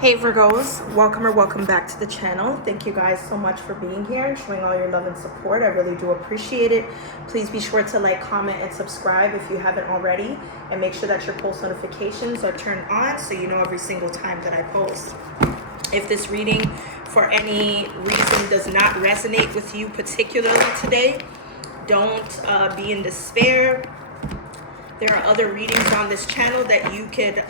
Hey Virgos, welcome back to the channel. Thank you guys so much for being here and showing all your love and support. I really do appreciate it. Please be sure to like, comment, and subscribe if you haven't already, and make sure that your post notifications are turned on so you know every single time that I post. If this reading for any reason does not resonate with you particularly today, don't be in despair. There are other readings on this channel that you could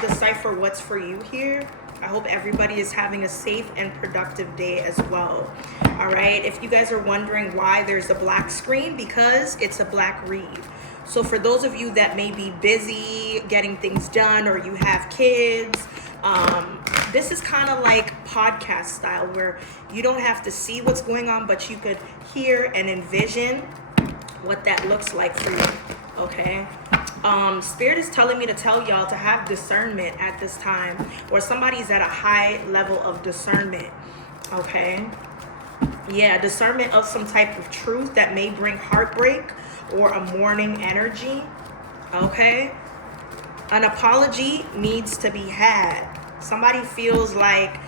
decipher what's for you here. I hope everybody is having a safe and productive day as well. All right, if you guys are wondering why there's a black screen, because it's a black read. So for those of you that may be busy getting things done, or you have kids, this is kind of like podcast style where you don't have to see what's going on, but you could hear and envision what that looks like for you. Okay, Spirit is telling me to tell y'all to have discernment at this time, or somebody's at a high level of discernment. Okay, yeah, discernment of some type of truth that may bring heartbreak or a mourning energy. Okay, an apology needs to be had. Somebody feels like,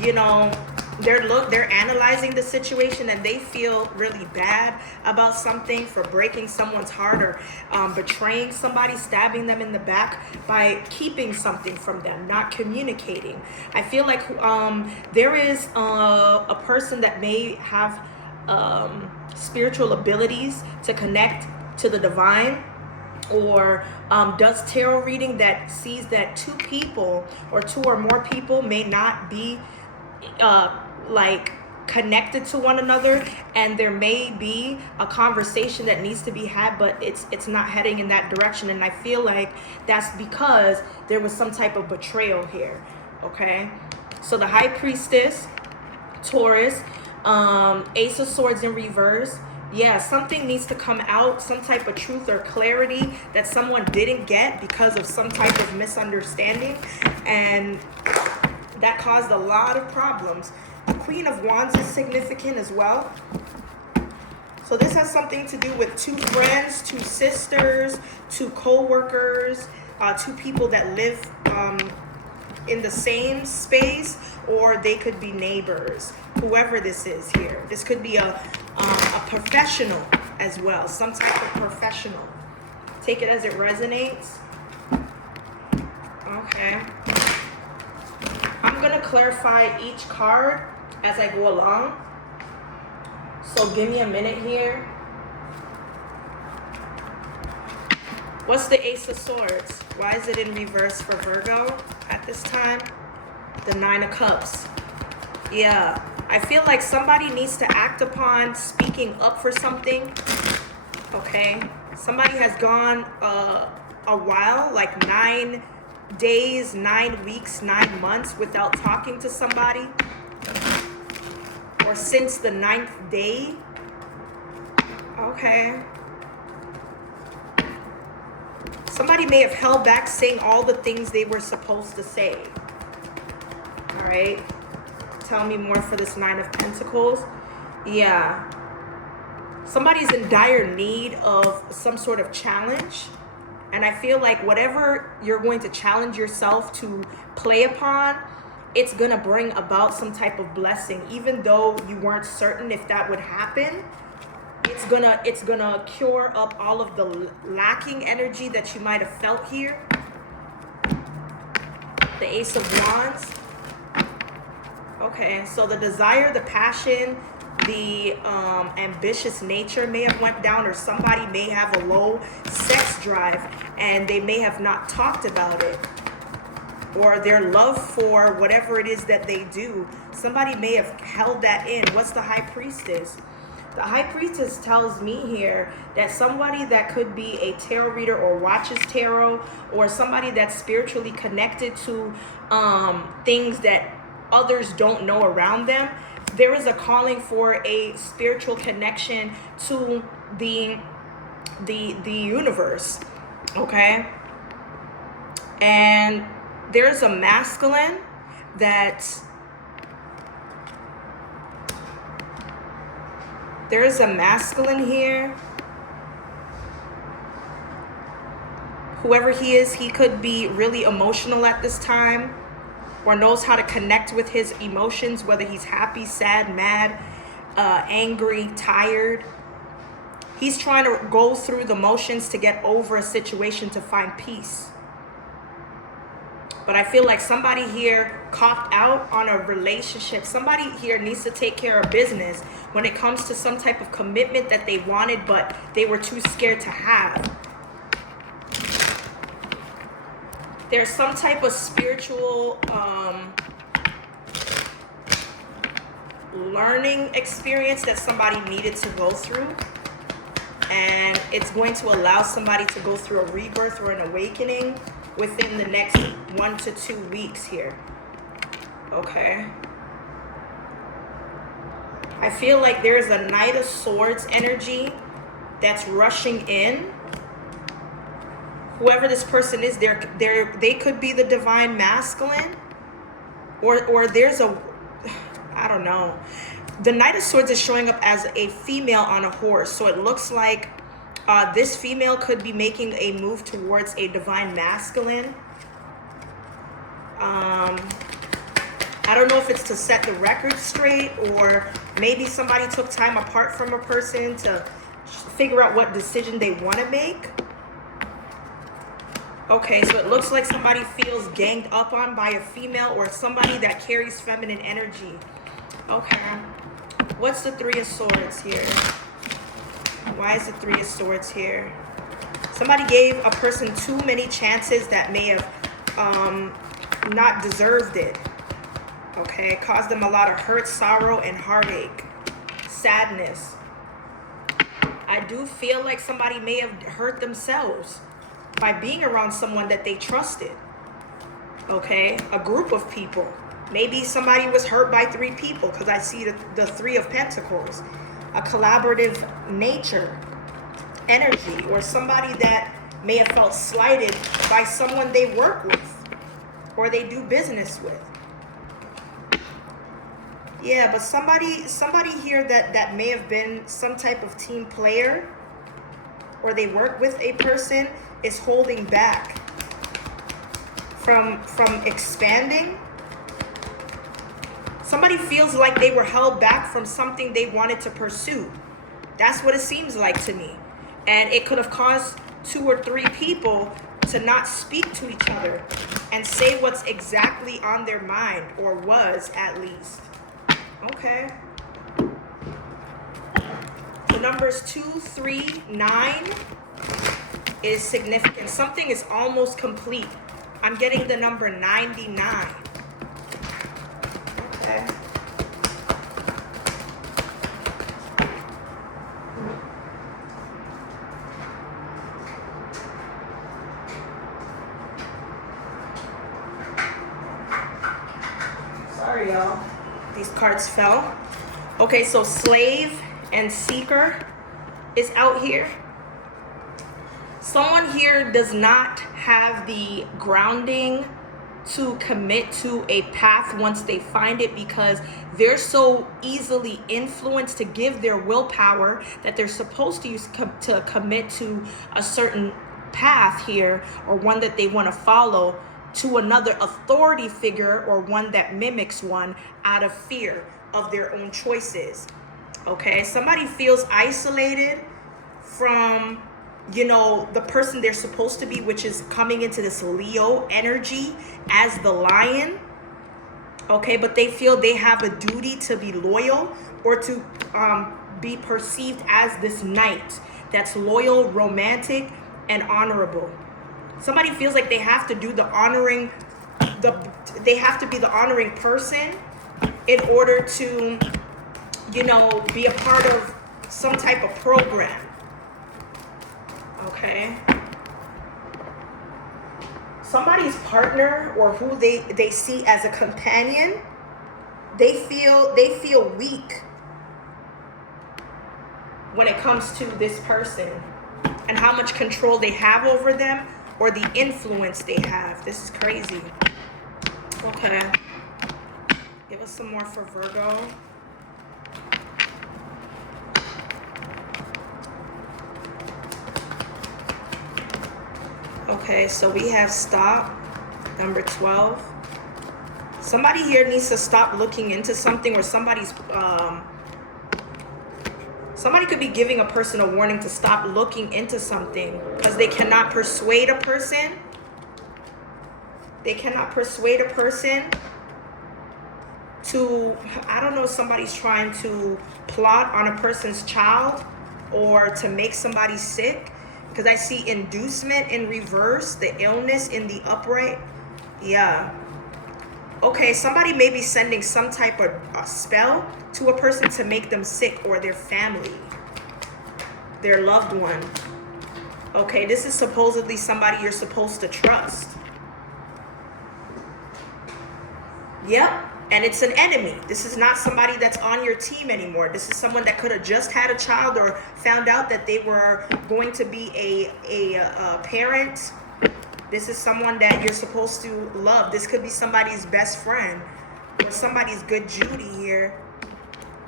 you know, they're analyzing the situation and they feel really bad about something, for breaking someone's heart, or betraying somebody, stabbing them in the back by keeping something from them, not communicating. I feel like there is a person that may have spiritual abilities to connect to the divine, or does tarot reading, that sees that two people or two or more people may not be like connected to one another, and there may be a conversation that needs to be had, but it's not heading in that direction. And I feel like that's because there was some type of betrayal here. Okay, so the High Priestess, Taurus, Ace of Swords in reverse. Yeah, something needs to come out, some type of truth or clarity that someone didn't get because of some type of misunderstanding, and that caused a lot of problems. The Queen of Wands is significant as well. So this has something to do with two friends, two sisters, two co-workers, two people that live in the same space, or they could be neighbors. Whoever this is here. This could be a professional as well, some type of professional. Take it as it resonates. Okay. I'm going to clarify each card as I go along. So give me a minute here. What's the Ace of Swords? Why is it in reverse for Virgo at this time? The Nine of Cups. Yeah, I feel like somebody needs to act upon speaking up for something. Okay, somebody has gone a while, like 9 days, 9 weeks, 9 months without talking to somebody, or since the 9th day. Okay, somebody may have held back saying all the things they were supposed to say. All right, tell me more for this Nine of Pentacles. Yeah, somebody's in dire need of some sort of challenge. And I feel like whatever you're going to challenge yourself to play upon, it's going to bring about some type of blessing. Even though you weren't certain if that would happen, it's gonna cure up all of the lacking energy that you might have felt here. The Ace of Wands. Okay, so the desire, the passion, the ambitious nature may have went down, or somebody may have a low sex drive and they may have not talked about it, or their love for whatever it is that they do, somebody may have held that in. What's the High Priestess? The High Priestess tells me here that somebody that could be a tarot reader or watches tarot, or somebody that's spiritually connected to things that others don't know around them, there is a calling for a spiritual connection to the universe. Okay, and there's a masculine that here. Whoever he is, he could be really emotional at this time. or knows how to connect with his emotions, whether he's happy, sad, mad, angry, tired. He's trying to go through the motions to get over a situation to find peace. But I feel like somebody here copped out on a relationship. Somebody here needs to take care of business when it comes to some type of commitment that they wanted, but they were too scared to have. There's some type of spiritual learning experience that somebody needed to go through. And it's going to allow somebody to go through a rebirth or an awakening within the next 1 to 2 weeks here. Okay. I feel like there's a Knight of Swords energy that's rushing in. Whoever this person is, they could be the divine masculine, or there's a, I don't know. The Knight of Swords is showing up as a female on a horse, so it looks like this female could be making a move towards a divine masculine. I don't know if it's to set the record straight, or maybe somebody took time apart from a person to figure out what decision they want to make. Okay, so it looks like somebody feels ganged up on by a female or somebody that carries feminine energy. Okay. What's the Three of Swords here? Why is the Three of Swords here? Somebody gave a person too many chances that may have not deserved it. Okay, it caused them a lot of hurt, sorrow, and heartache. Sadness. I do feel like somebody may have hurt themselves by being around someone that they trusted. Okay, a group of people. Maybe somebody was hurt by 3 people, because I see the 3 of Pentacles. A collaborative nature, energy, or somebody that may have felt slighted by someone they work with or they do business with. Yeah, but somebody here that may have been some type of team player, or they work with a person, is holding back from expanding. Somebody feels like they were held back from something they wanted to pursue. That's what it seems like to me. And it could have caused 2 or 3 people to not speak to each other and say what's exactly on their mind, or was at least. Okay. The numbers 2, 3, 9 is significant. Something is almost complete. I'm getting the number 99. Okay. Sorry, y'all. These cards fell. Okay, so slave and seeker is out here. Someone here does not have the grounding to commit to a path once they find it, because they're so easily influenced to give their willpower that they're supposed to use to commit to a certain path here, or one that they want to follow, to another authority figure, or one that mimics one, out of fear of their own choices. Okay, somebody feels isolated from, you know, the person they're supposed to be, which is coming into this Leo energy as the lion. Okay, but they feel they have a duty to be loyal, or to be perceived as this knight that's loyal, romantic, and honorable. Somebody feels like they have to do the honoring, they have to be the honoring person in order to, you know, be a part of some type of program. Okay. Somebody's partner, or who they see as a companion, they feel weak when it comes to this person and how much control they have over them, or the influence they have. This is crazy. Okay. Give us some more for Virgo. Okay, so we have stop, number 12. Somebody here needs to stop looking into something, or somebody could be giving a person a warning to stop looking into something because they cannot persuade a person. They cannot persuade a person to, I don't know, somebody's trying to plot on a person's child or to make somebody sick, because I see inducement in reverse, the illness in the upright. Yeah. Okay, somebody may be sending some type of spell to a person to make them sick, or their family, their loved one. Okay, this is supposedly somebody you're supposed to trust. Yep, and it's an enemy. This is not somebody that's on your team anymore. This is someone that could have just had a child or found out that they were going to be a parent. This is someone that you're supposed to love. This could be somebody's best friend or somebody's good Judy here.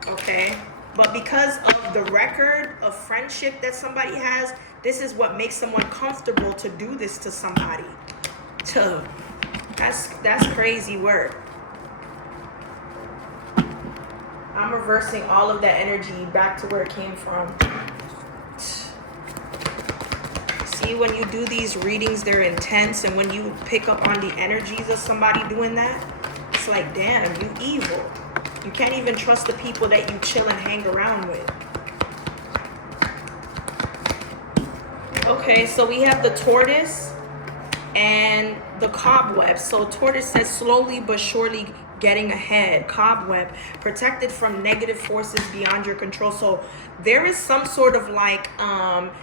Okay, but because of the record of friendship that somebody has, this is what makes someone comfortable to do this to somebody. That's crazy work. I'm reversing all of that energy back to where it came from. See, when you do these readings, they're intense, and when you pick up on the energies of somebody doing that, it's like, damn, you evil. You can't even trust the people that you chill and hang around with. Okay, so we have the tortoise and the cobweb. So tortoise says slowly but surely getting ahead. Cobweb, protected from negative forces beyond your control. So there is some sort of like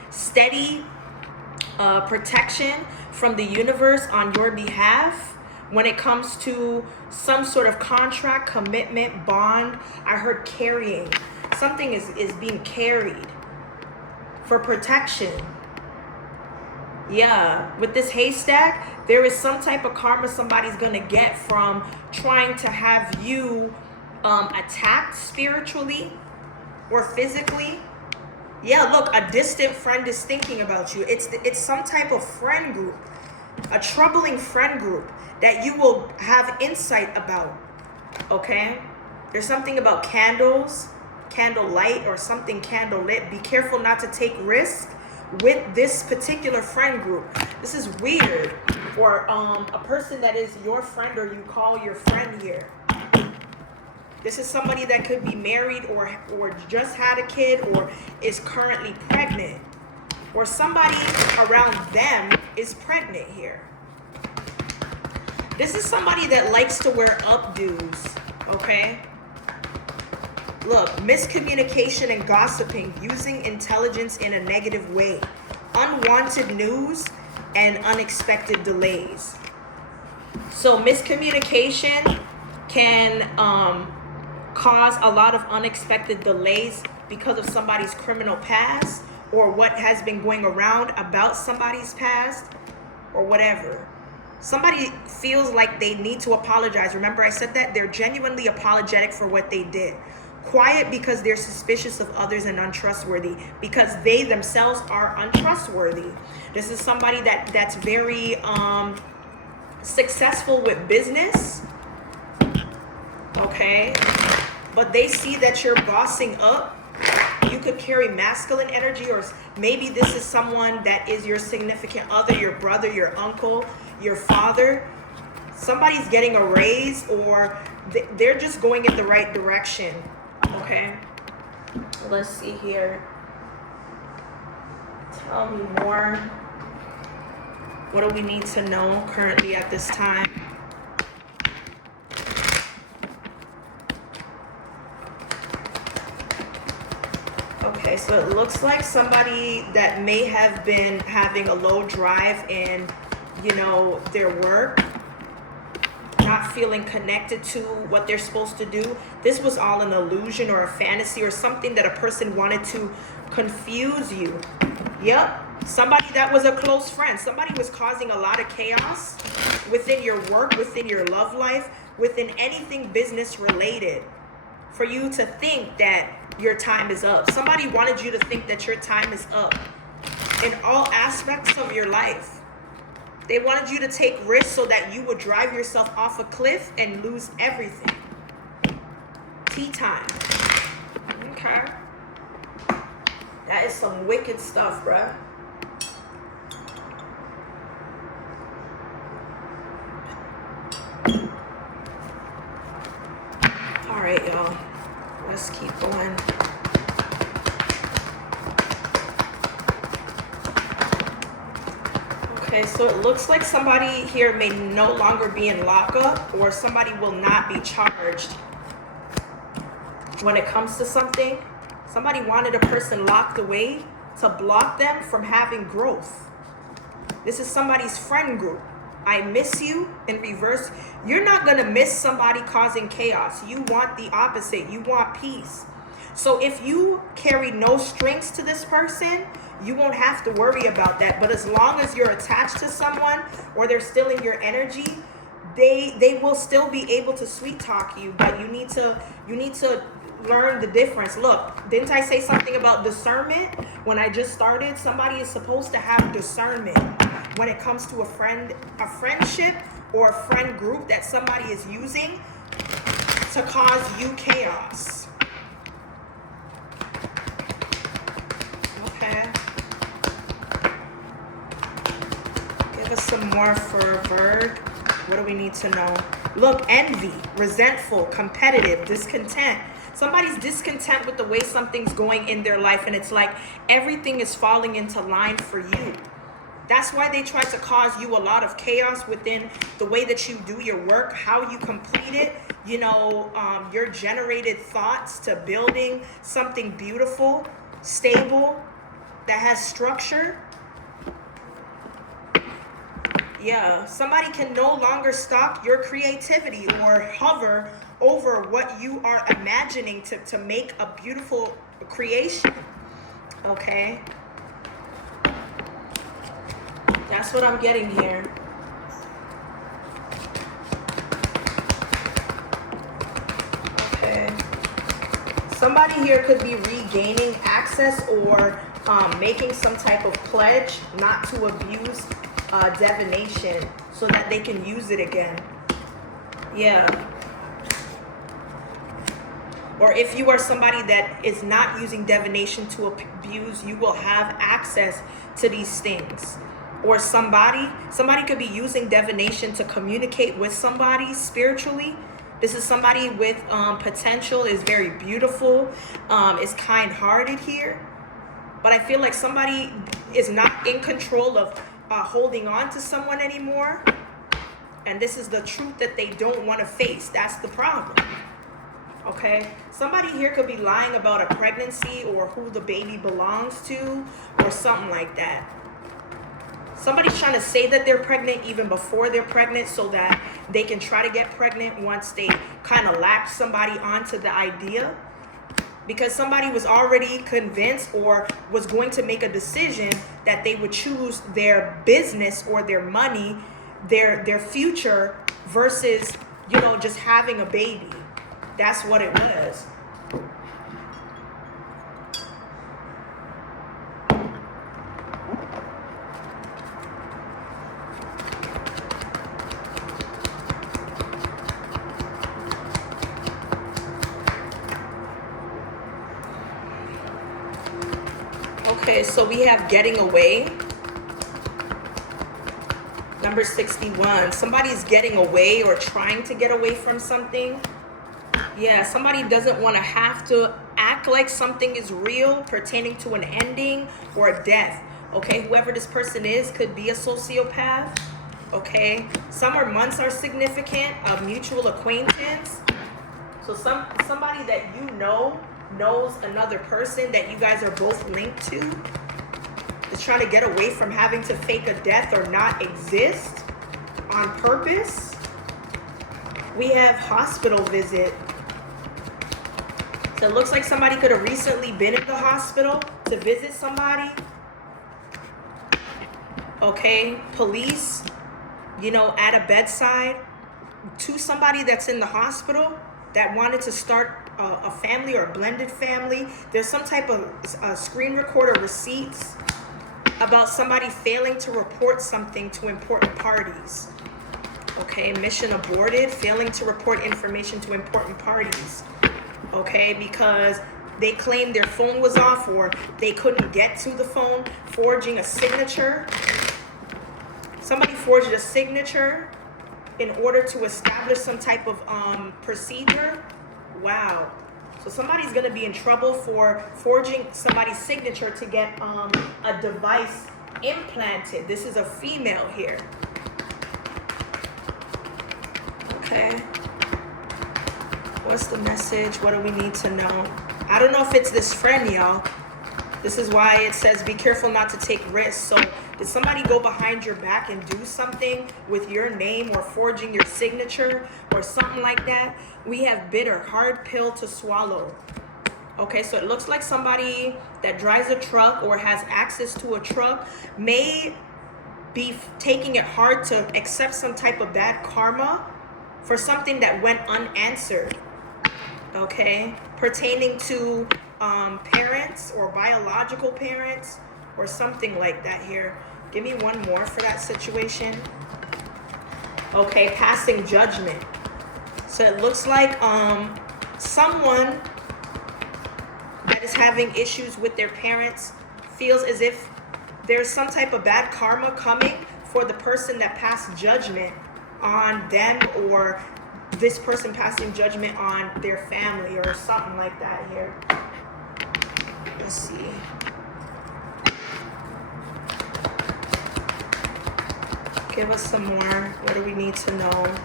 steady protection from the universe on your behalf when it comes to some sort of contract, commitment, bond. I heard carrying. Something is being carried for protection. Yeah, with this haystack, there is some type of karma somebody's gonna get from trying to have you attacked spiritually or physically. Yeah, look, a distant friend is thinking about you. It's some type of friend group, a troubling friend group that you will have insight about. Okay, there's something about candles, candlelight, or something candlelit. Be careful not to take risks with this particular friend group. This is weird. Or a person that is your friend, or you call your friend here. This is somebody that could be married or just had a kid or is currently pregnant. Or somebody around them is pregnant here. This is somebody that likes to wear updos, okay? Look, miscommunication and gossiping, using intelligence in a negative way, unwanted news, and unexpected delays. So miscommunication can cause a lot of unexpected delays because of somebody's criminal past or what has been going around about somebody's past or whatever. Somebody feels like they need to apologize. Remember I said that? They're genuinely apologetic for what they did. Quiet because they're suspicious of others and untrustworthy because they themselves are untrustworthy. This is somebody that's very successful with business, okay? But they see that you're bossing up. You could carry masculine energy, or maybe this is someone that is your significant other, your brother, your uncle, your father. Somebody's getting a raise, or they're just going in the right direction. Okay, let's see here. Tell me more. What do we need to know currently at this time? Okay, so it looks like somebody that may have been having a low drive in, their work, not feeling connected to what they're supposed to do. This was all an illusion or a fantasy or something that a person wanted to confuse you. Yep, somebody that was a close friend. Somebody was causing a lot of chaos within your work, within your love life, within anything business related, for you to think that your time is up. Somebody wanted you to think that your time is up in all aspects of your life. They wanted you to take risks so that you would drive yourself off a cliff and lose everything. Tea time. Okay. That is some wicked stuff, bruh. All right, y'all. Let's keep going. Okay, so it looks like somebody here may no longer be in lockup, or somebody will not be charged when it comes to something. Somebody wanted a person locked away to block them from having growth. This is somebody's friend group. I miss you in reverse. You're not going to miss somebody causing chaos. You want the opposite. You want peace. So if you carry no strings to this person, you won't have to worry about that. But as long as you're attached to someone, or they're still in your energy, they will still be able to sweet talk you. But you need to learn the difference. Look, didn't I say something about discernment when I just started? Somebody is supposed to have discernment when it comes to a friendship or a friend group that somebody is using to cause you chaos. Okay. Give us some more for Virg. What do we need to know? Look, envy, resentful, competitive, discontent. Somebody's discontent with the way something's going in their life, and it's like everything is falling into line for you. That's why they try to cause you a lot of chaos within the way that you do your work, how you complete it, your generated thoughts to building something beautiful, stable, that has structure. Yeah, somebody can no longer stop your creativity or hover over what you are imagining to make a beautiful creation. Okay? That's what I'm getting here. Okay. Somebody here could be regaining access or making some type of pledge not to abuse divination so that they can use it again. Yeah. Or if you are somebody that is not using divination to abuse, you will have access to these things. Or somebody could be using divination to communicate with somebody spiritually. This is somebody with potential, is very beautiful, is kind-hearted here. But I feel like somebody is not in control of holding on to someone anymore. And this is the truth that they don't want to face. That's the problem. Okay? Somebody here could be lying about a pregnancy or who the baby belongs to or something like that. Somebody's trying to say that they're pregnant even before they're pregnant so that they can try to get pregnant once they kind of latch somebody onto the idea. Because somebody was already convinced or was going to make a decision that they would choose their business or their money, their future versus, just having a baby. That's what it was. Okay, so we have getting away. Number 61. Somebody's getting away or trying to get away from something. Yeah, somebody doesn't want to have to act like something is real pertaining to an ending or a death. Okay, whoever this person is could be a sociopath. Okay, summer months are significant, a mutual acquaintance. So somebody that knows another person that you guys are both linked to is trying to get away from having to fake a death or not exist on purpose. We have hospital visit. So it looks like somebody could have recently been in the hospital to visit somebody. Okay, police, at a bedside to somebody that's in the hospital that wanted to start a family or a blended family. There's some type of screen recorder receipts. about somebody failing to report something to important parties. Okay, mission aborted, failing to report information to important parties. Okay, because they claimed their phone was off or they couldn't get to the phone, forging a signature. Somebody forged a signature in order to establish some type of procedure. Wow. So somebody's going to be in trouble for forging somebody's signature to get a device implanted. This is a female here. Okay. What's the message? What do we need to know? I don't know if it's this friend, y'all. This is why it says be careful not to take risks. So did somebody go behind your back and do something with your name or forging your signature or something like that? We have bitter, hard pill to swallow. Okay, so it looks like somebody that drives a truck or has access to a truck may be taking it hard to accept some type of bad karma for something that went unanswered. Okay, pertaining to parents or biological parents or something like that here. Give me one more for that situation. Okay, passing judgment. So it looks like someone that is having issues with their parents feels as if there's some type of bad karma coming for the person that passed judgment on them, or this person passing judgment on their family or something like that here. Let's see. Give us some more. What do we need to know?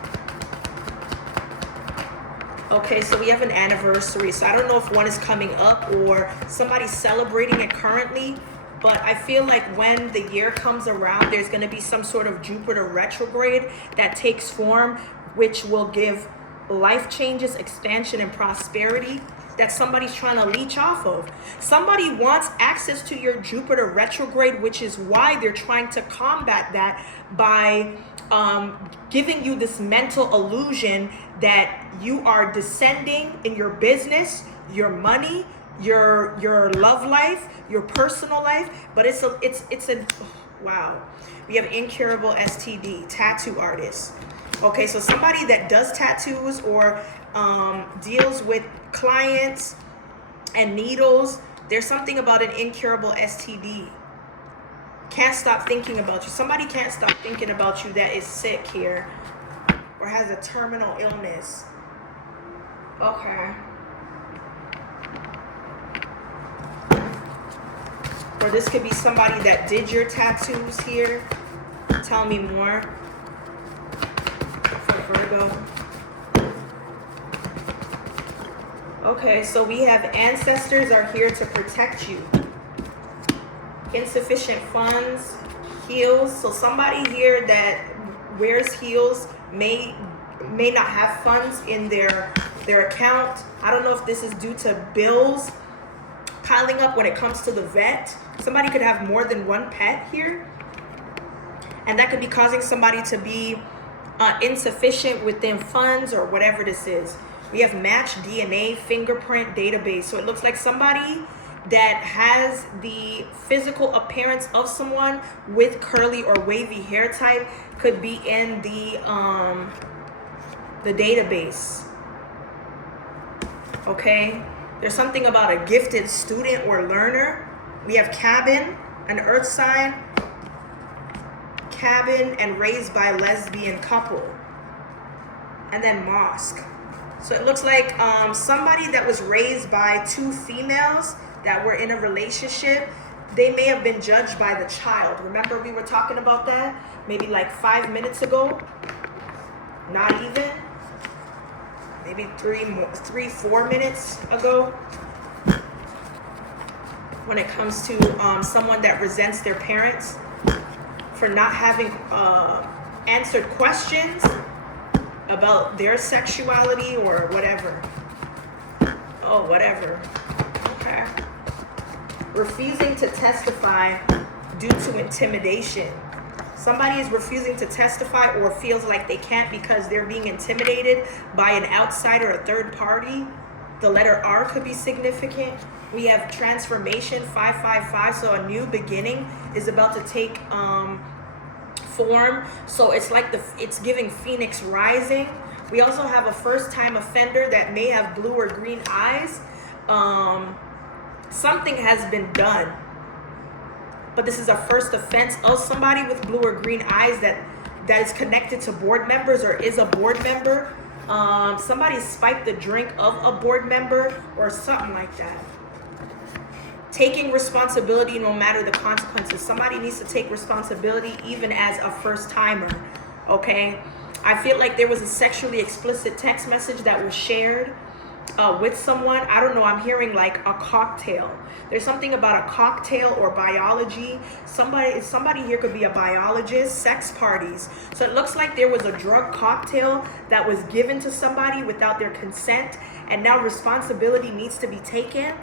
Okay, so we have an anniversary. So I don't know if one is coming up or somebody's celebrating it currently, but I feel like when the year comes around, there's going to be some sort of Jupiter retrograde that takes form, which will give life changes, expansion, and prosperity that somebody's trying to leech off of. Somebody wants access to your Jupiter retrograde, which is why they're trying to combat that by giving you this mental illusion that you are descending in your business, your money, your love life, your personal life. But it's a wow. We have incurable STD, tattoo artist. Okay, so somebody that does tattoos or deals with clients and needles, there's something about an incurable STD. Can't stop thinking about you. Somebody can't stop thinking about you that is sick here or has a terminal illness. Okay. Or this could be somebody that did your tattoos here. Tell me more. For Virgo. Okay, so we have ancestors are here to protect you. Insufficient funds, heels. So somebody here that wears heels may not have funds in their account. I don't know if this is due to bills piling up when it comes to the vet. Somebody could have more than one pet here, and that could be causing somebody to be insufficient within funds or whatever this is. We have matched DNA fingerprint database. So it looks like somebody that has the physical appearance of someone with curly or wavy hair type could be in the database. Okay, there's something about a gifted student or learner. We have cabin, an earth sign, cabin, and raised by a lesbian couple, and then mosque. So it looks like somebody that was raised by two females that were in a relationship, they may have been judged by the child. Remember we were talking about that maybe like 5 minutes ago? Not even. Maybe 4 minutes ago. When it comes to someone that resents their parents for not having answered questions about their sexuality or whatever. Oh, whatever. Okay. Refusing to testify due to intimidation. Somebody is refusing to testify or feels like they can't because they're being intimidated by an outsider, a third party. The letter R could be significant. We have transformation, 555. So a new beginning is about to take form. So it's like it's giving Phoenix rising. We also have a first-time offender that may have blue or green eyes. Something has been done, but this is a first offense of somebody with blue or green eyes that is connected to board members or is a board member. Somebody spiked the drink of a board member or something like that. Taking responsibility no matter the consequences. Somebody needs to take responsibility even as a first timer. Okay, I feel like there was a sexually explicit text message that was shared with someone. I don't know, I'm hearing like a cocktail. There's something about a cocktail or biology. Somebody here could be a biologist. Sex parties. So it looks like there was a drug cocktail that was given to somebody without their consent, and now responsibility needs to be taken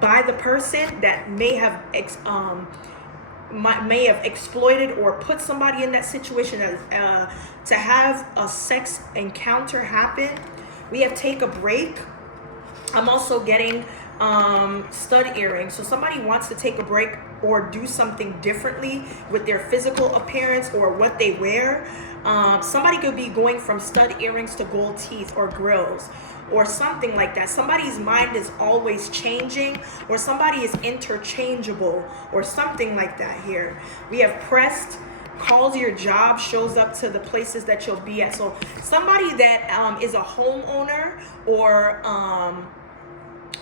by the person that may have exploited or put somebody in that situation to have a sex encounter happen. We have take a break. I'm also getting stud earrings. So somebody wants to take a break or do something differently with their physical appearance or what they wear. Somebody could be going from stud earrings to gold teeth or grills or something like that. Somebody's mind is always changing, or somebody is interchangeable or something like that here. We have pressed, calls your job, shows up to the places that you'll be at. So somebody that is a homeowner or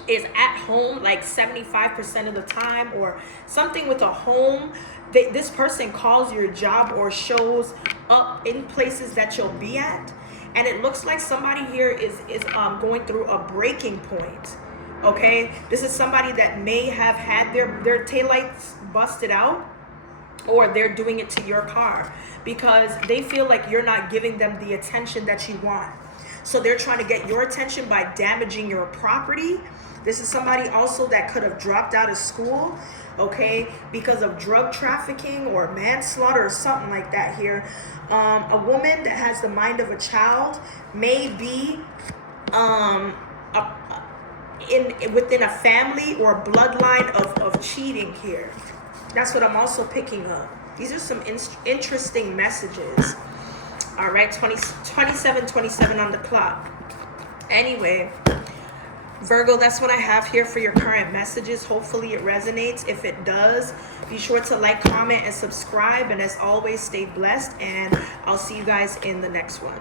is at home like 75% of the time, or something with a home, this person calls your job or shows up in places that you'll be at. And it looks like somebody here is going through a breaking point. Okay, this is somebody that may have had their taillights busted out, or they're doing it to your car because they feel like you're not giving them the attention that you want. So they're trying to get your attention by damaging your property. This is somebody also that could have dropped out of school, okay, because of drug trafficking or manslaughter or something like that here. A woman that has the mind of a child may be within a family or bloodline of cheating here. That's what I'm also picking up. These are some interesting messages. All right, 27 on the clock. Anyway, Virgo, that's what I have here for your current messages. Hopefully it resonates. If it does, be sure to like, comment, and subscribe. And as always, stay blessed. And I'll see you guys in the next one.